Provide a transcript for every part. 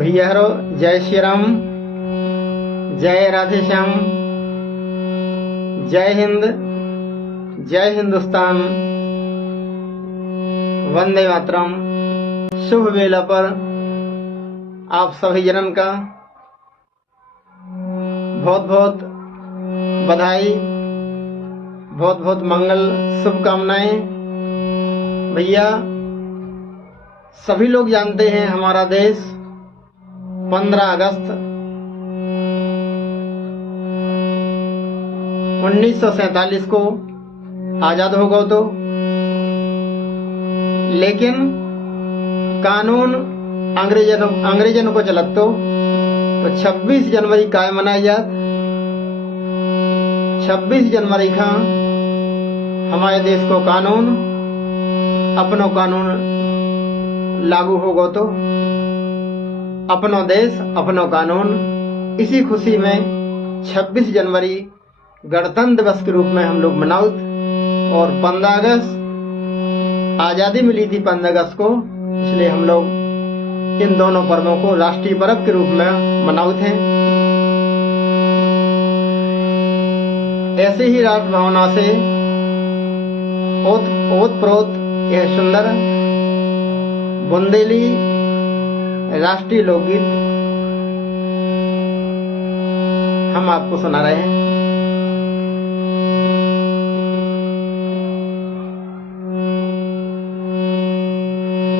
भैया हरो जय श्री राम, जय राधे श्याम, जय हिंद, जय हिंदुस्तान, वंदे मातरम। शुभ वेला पर आप सभी जनन का बहुत बहुत बधाई, बहुत बहुत मंगल शुभकामनाएं। भैया सभी लोग जानते हैं हमारा देश 15 अगस्त 1947 को आजाद हो गया तो, लेकिन कानून अंग्रेजन को चलत तो 26 जनवरी काय मनाई जात। 26 जनवरी का हमारे देश को कानून अपनो कानून लागू हो गो तो अपनो देश अपनो कानून। इसी खुशी में 26 जनवरी गणतंत्र दिवस के रूप में हम लोग मनाउत, और 15 अगस्त आजादी मिली थी 15 अगस्त को, इसलिए हम लोग इन दोनों पर्वों को राष्ट्रीय पर्व के रूप में मनाउत हैं। ऐसे ही राष्ट्र भावना से ओत प्रोत यह सुंदर बुंदेली राष्ट्रीय लोकगीत हम आपको सुना रहे हैं।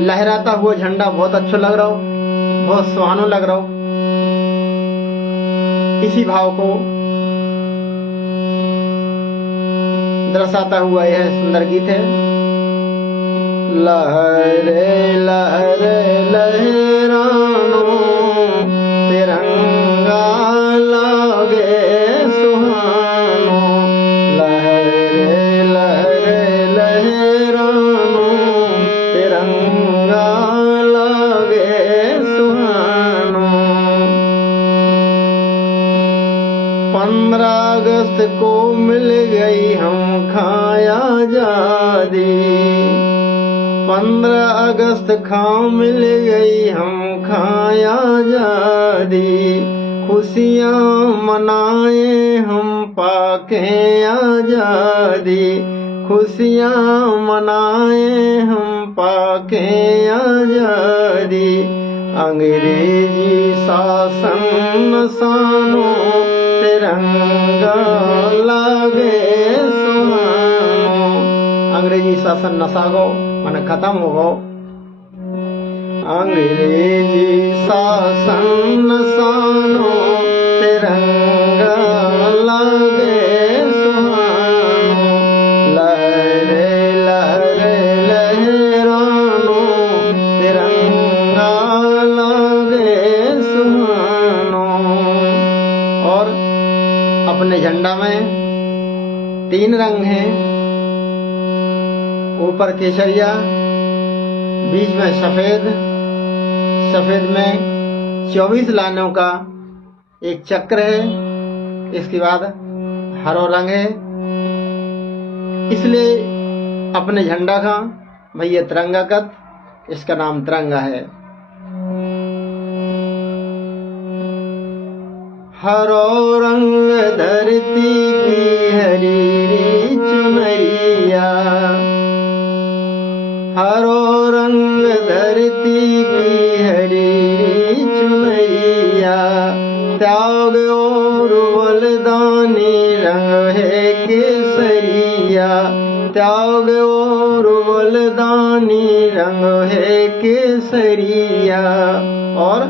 लहराता हुआ झंडा बहुत अच्छा लग रहा हो, बहुत सुहाना लग रहा हो। इसी भाव को दर्शाता हुआ यह सुंदर गीत है। लहरे लहरे लहरानो तिरंगा लागे सुहानो, लहरे लहरे लहरानो तिरंगा लागे सुहानो। 15 अगस्त को मिल गई हम खाया आजादी, 15 अगस्त खाओ मिल गई हम खाया आजादी। खुशियाँ मनाए हम पाके आजादी, खुशियाँ मनाए हम पाके आजादी। अंग्रेजी शासन नसानो तिरंगा लागे सुहानो। अंग्रेजी शासन नसा गो मन खत्म हो गो। अंग्रेजी शासन नसानो तिरंगा लागे सुहानो, लहरे लहरे लहरानो तिरंगा लागे सुहानो। और अपने झंडा में 3 रंग हैं। ऊपर केसरिया, बीच में सफेद, सफेद में 24 लाइनों का एक चक्र है। इसके बाद हरो रंग है, इसलिए अपने झंडा का भैया तिरंगा कत, इसका नाम तिरंगा है। हरो रंग धरती की हरी चुनरिया, हरो रंग धरती की हरी चुनरिया। त्याग और बलिदानी रंग है केसरिया, त्याग और बलिदानी रंग है केसरिया। और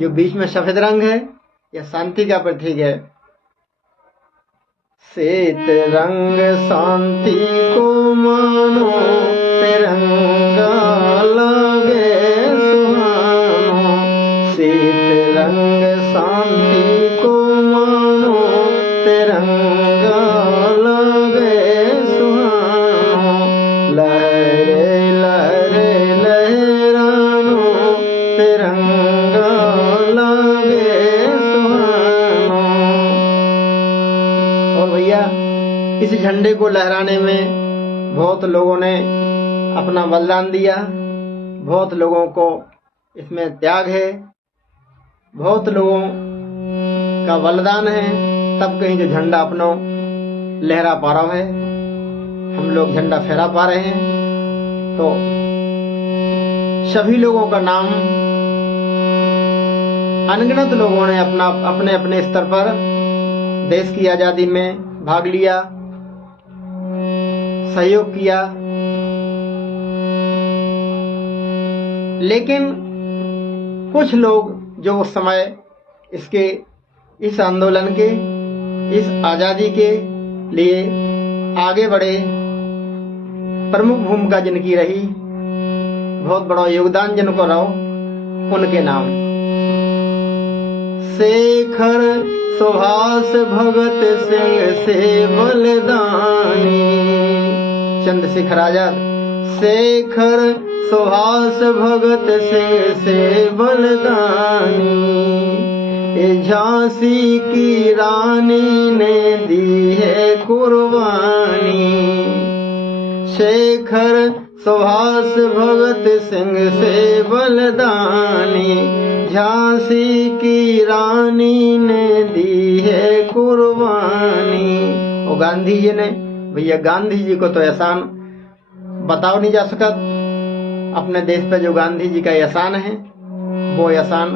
जो बीच में सफेद रंग है यह शांति का प्रतीक है। श्वेत रंग शांति को मानो तिरंगा लागे सुहानो, श्वेत रंग शांति को मानो तिरंगा लागे सुहानो, लहरे लहरे लहरानो तिरंगा लागे सुहानो। और भैया इस झंडे को लहराने में बहुत लोगों ने अपना बलिदान दिया, बहुत लोगों को इसमें त्याग है। बहुत लोगों का बलिदान है, तब कहीं जो झंडा अपनो लहरा पा रहा है, हम लोग झंडा फहरा पा रहे हैं। तो सभी लोगों का नाम, अनगिनत लोगों ने अपने अपने स्तर पर देश की आजादी में भाग लिया, सहयोग किया। लेकिन कुछ लोग जो उस समय इस आंदोलन के, इस आजादी के लिए आगे बढ़े, प्रमुख भूमिका जिनकी रही, बहुत बड़ा योगदान जिनको रहो, उनके नाम शेखर सुभाष भगत सिंह से बलिदानी, चंद्रशेखर आजाद। शेखर सुभाष भगत सिंह से बलिदानी, झांसी की रानी ने दी है कुर्बानी। शेखर सुभाष भगत सिंह से बलिदानी, झांसी की रानी ने दी है कुर्बानी। वो गांधी जी ने, भैया गांधी जी को तो एहसान बताओ नहीं जा सकत। अपने देश पे जो गांधी जी का एहसान है, वो एहसान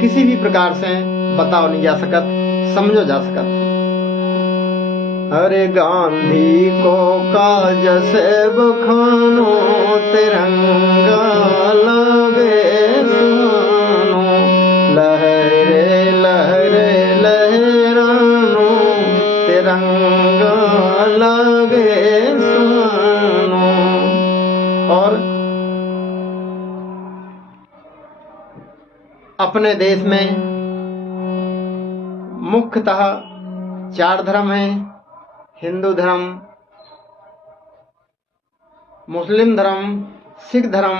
किसी भी प्रकार से बताओ नहीं जा सकत, समझो जा सकत। अरे गांधी को काज से बखानो, तिरंगा लागे सुहानो, लहरे लहरे लहरानो, तिरंगा लागे सुहानो। और अपने देश में मुख्यतः 4 धर्म हैं: हिंदू धर्म, मुस्लिम धर्म, सिख धर्म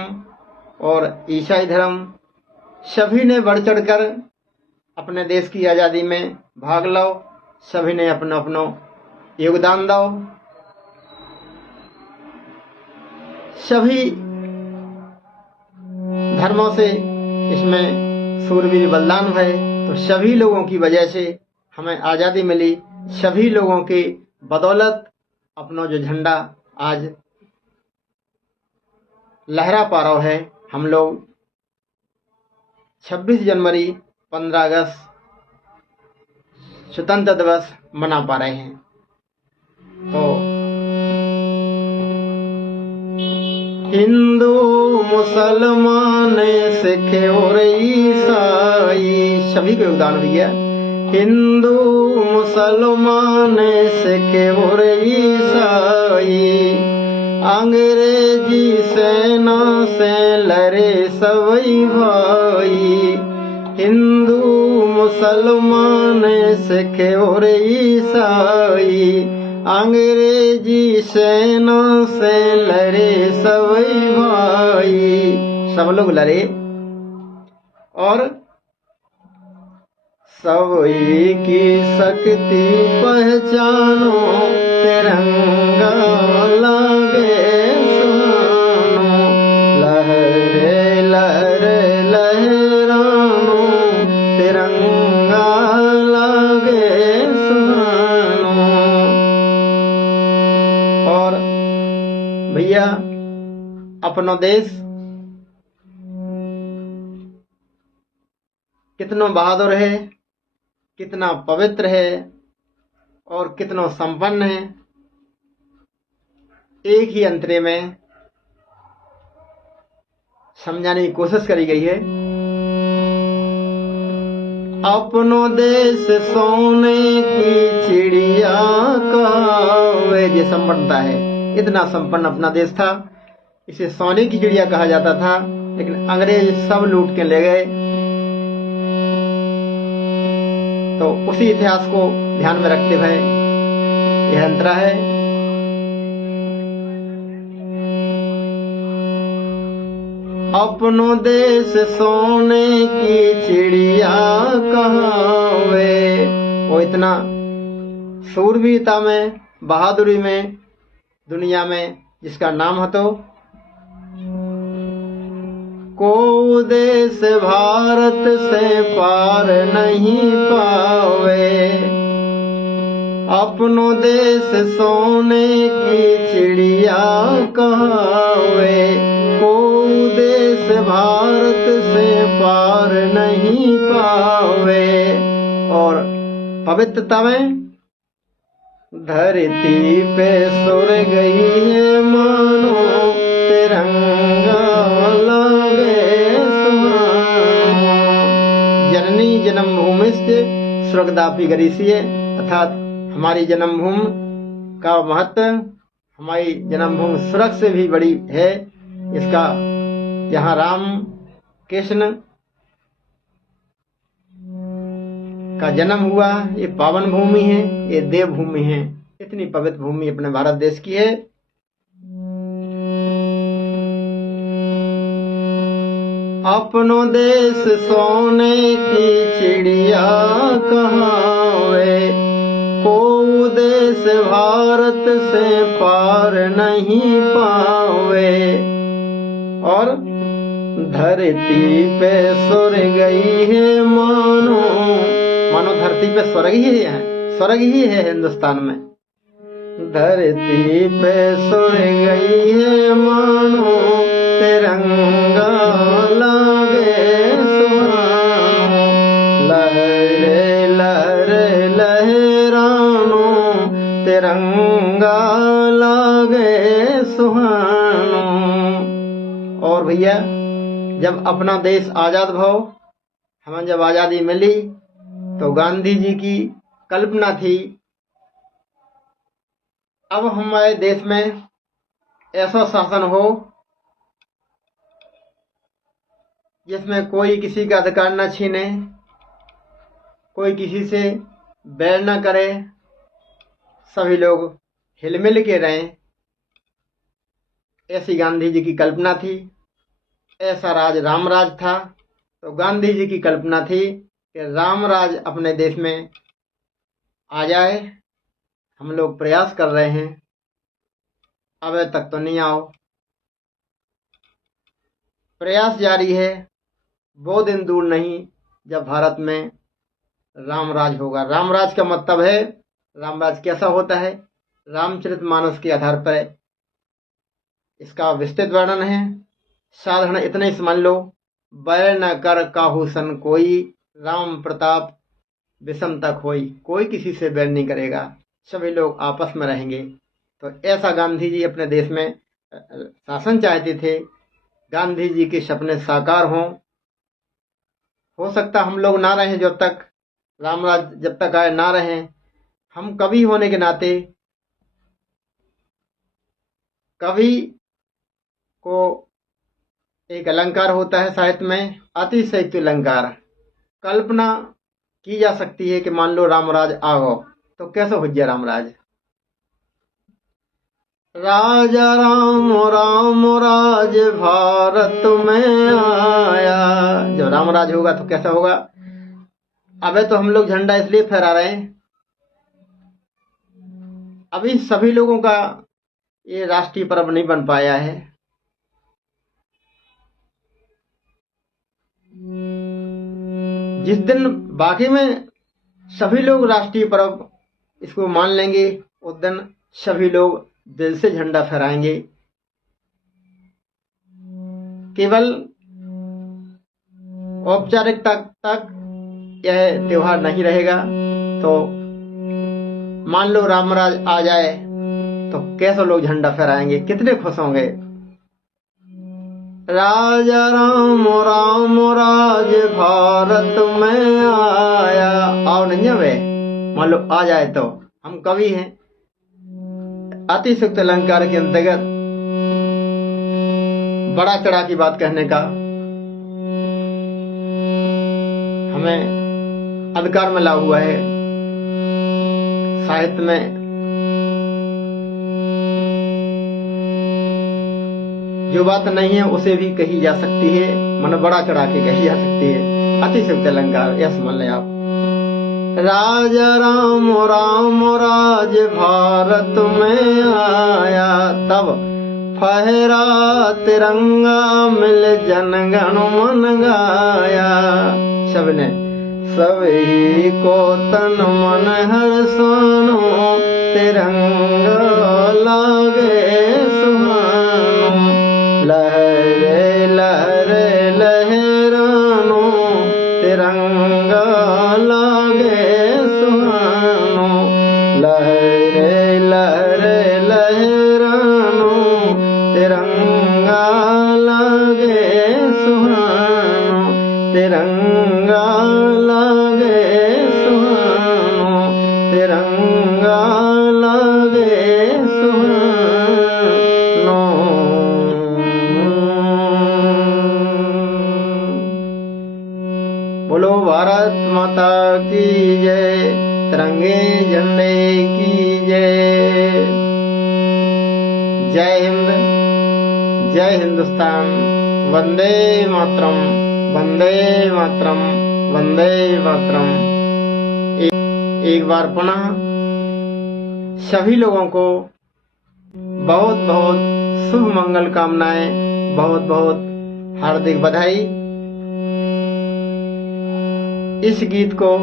और ईसाई धर्म। सभी ने बढ़ चढ़कर अपने देश की आज़ादी में भाग लो, सभी ने अपना अपना योगदान दो। सभी धर्मों से इसमें सूरवीर बलिदान है, तो सभी लोगों की वजह से हमें आज़ादी मिली। सभी लोगों की बदौलत अपना जो झंडा आज लहरा पा रहा है, हम लोग 26 जनवरी 15 अगस्त स्वतंत्रता दिवस मना पा रहे हैं। तो हिंदू मुसलमान सिख और ईसाई सभी को योगदान दिया। हिंदू मुसलमान सिख और ईसाई, अंग्रेजी सेना से लड़े सभी भाई। हिंदू मुसलमान सिख और ईसाई, अंग्रेजी सेना से लड़े सभी भाई। सब लोग लड़े और सभी की शक्ति पहचानो, तिरंगा लागे सुहानो, लहरे लहरे लहरानो, तिरंगा लागे सुहानो। और भैया अपनो देश कितना बहादुर है, कितना पवित्र है और कितना संपन्न है, एक ही अंतरे में समझाने की कोशिश करी गई है। अपनो देश सोने की चिड़िया कहावे, ये संपन्नता है। इतना संपन्न अपना देश था, इसे सोने की चिड़िया कहा जाता था, लेकिन अंग्रेज सब लूट के ले गए। तो उसी इतिहास को ध्यान में रखते हुए यह अंतरा है। अपनो देश सोने की चिड़िया कहावे, वो इतना शूरवीरता में, बहादुरी में दुनिया में जिसका नाम है, तो को देश भारत से पार नहीं पावे। अपनो देश सोने की चिड़िया कहावे। को देश भारत से पार नहीं पावे। और पवित्रता में धरती पे सुर गई है मानो तिरंगा लागे सुहानो। जननी जन्मभूमिश्च स्वर्गदापि गरीयसी, अर्थात हमारी जन्मभूमि का महत्व हमारी जन्मभूमि स्वर्ग से भी बड़ी है। इसका यहाँ राम कृष्ण का जन्म हुआ, ये पावन भूमि है, ये देव भूमि है। इतनी पवित्र भूमि अपने भारत देश की है। अपनो देश सोने की चिड़िया कहावे। को देश भारत से पार नहीं पावे। और धरती पे सुर गई है मानो धरती पे स्वर्ग ही है, स्वर्ग ही है हिंदुस्तान में। धरती पे सुर गई है मानो तिरंगा लागे सुहानो। लहरे लहरे लहरानो तिरंगा लागे सुहानो। और भैया, जब अपना देश आजाद भव, हमें जब आजादी मिली तो गांधी जी की कल्पना थी अब हमारे देश में ऐसा शासन हो जिसमें कोई किसी का अधिकार न छीने, कोई किसी से बैर न करे, सभी लोग हिलमिल के रहें। ऐसी गांधी जी की कल्पना थी। ऐसा राज रामराज था। तो गांधी जी की कल्पना थी कि रामराज अपने देश में आ जाए। हम लोग प्रयास कर रहे हैं, अब तक तो नहीं आओ। प्रयास जारी है। वो दिन दूर नहीं जब भारत में रामराज होगा। रामराज का मतलब है, रामराज कैसा होता है, रामचरितमानस के आधार पर इसका विस्तृत वर्णन है। साधारण इतना ही समझ लो, बैर न कर काहू सन कोई, राम प्रताप विषम तक होई। कोई किसी से बैर नहीं करेगा, सभी लोग आपस में रहेंगे। तो ऐसा गांधी जी अपने देश में शासन चाहते थे। गांधी जी के सपने साकार हों। हो सकता हम लोग ना रहें, जब तक रामराज जब तक आए ना रहें। हम कवि होने के नाते, कवि को एक अलंकार होता है साहित्य में, अतिशयोक्ति अलंकार। कल्पना की जा सकती है कि मान लो रामराज आ गो तो कैसे हो जाए रामराज। राजा राम राम राज भारत में आया। जब रामराज होगा तो कैसा होगा। अबे तो हम लोग झंडा इसलिए फहरा रहे हैं, अभी सभी लोगों का ये राष्ट्रीय पर्व नहीं बन पाया है। जिस दिन बाकी में सभी लोग राष्ट्रीय पर्व इसको मान लेंगे, उस दिन सभी लोग दिल से झंडा फहराएंगे। केवल औपचारिकता तक यह त्योहार नहीं रहेगा। तो मान लो रामराज आ जाए तो कैसे लोग झंडा फहराएंगे, कितने खुश होंगे। राजा राम राम राज भारत में आया। आओ नहीं हवे, मान लो आ जाए तो। हम कवि हैं। अतिशयोक्ति अलंकार के अंतर्गत बड़ा चढ़ा की बात कहने का हमें अधिकार मिला हुआ है। साहित्य में जो बात नहीं है उसे भी कही जा सकती है, मन बड़ा चढ़ा के कही जा सकती है। अतिशयोक्ति अलंकार, यह समझ लें आप। राजा राम राम राज भारत में आया, तब फहरा तिरंगा मिल जनगण मन गाया। सबने सभी को तन मन हर्षानो तिरंगा लागे सुहानो। लहरे लहरे लहरानो तिरंगा लागे सुहानो। लहरे लहरे लहरानो तिरंगा लागे सुहानो। तिरंगा लागे सुहानो। तिरंगा लागे सुहानो। बोलो भारत माता की जय। तिरंगे झंडे की जय। जय हिंद, जय हिंदुस्तान। वंदे मातरम, वंदे मातरम, वंदे मातरम। एक बार पुनः सभी लोगों को बहुत बहुत शुभ मंगल कामनाएं, बहुत बहुत हार्दिक बधाई। इस गीत को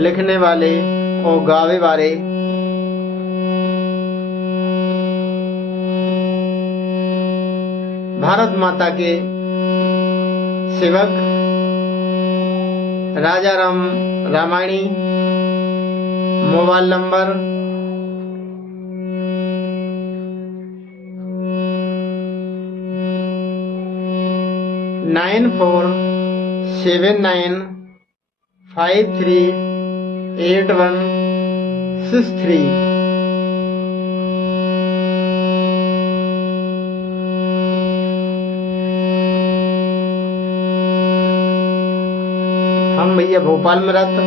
लिखने वाले और गावे वाले भारत माता के सेवक राजा राम रामायणी। Mobile number 9479538163। हम भैया भोपाल में रहते।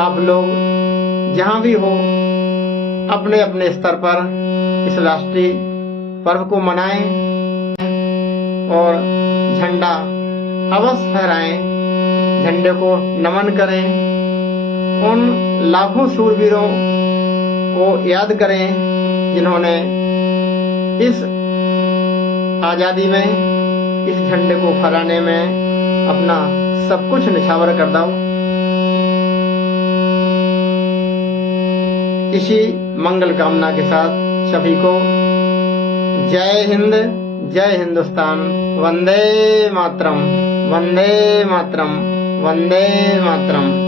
आप लोग जहां भी हो अपने अपने स्तर पर इस राष्ट्रीय पर्व को मनाएं और झंडा अवश्य फहराएं। झंडे को नमन करें। उन लाखों शूरवीरों को याद करें जिन्होंने इस आजादी में, इस झंडे को फहराने में अपना सब कुछ निछावर कर दो। इसी मंगल कामना के साथ सभी को जय हिंद, जय हिंदुस्तान। वंदे मातरम, वंदे मातरम, वंदे मातरम।